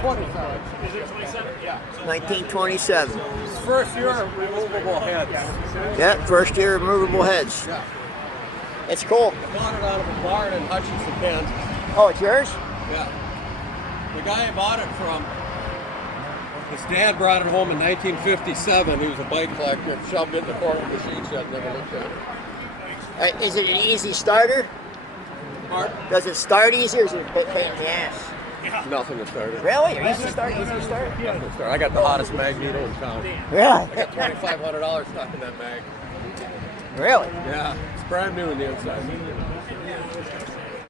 27. Is it 27? Yeah. 1927. It's first year of removable heads. Yeah, first year of movable heads. Yeah. It's cool. I bought it out of a barn in Hutchinson, Kansas. Oh, it's yours? Yeah. The guy I bought it from, his dad brought it home in 1957. He was a bike collector, shoved it in the corner of the machine shed, never looked at it. Is it an easy starter? Mark? Does it start easy or is it a pain in the ass? Nothing to start it. Really? Easy to start? Easy to start? Nothing to start. I got the hottest magneto in town. Really? I got $2,500 stuck in that mag. Really? Yeah, it's brand new on the inside.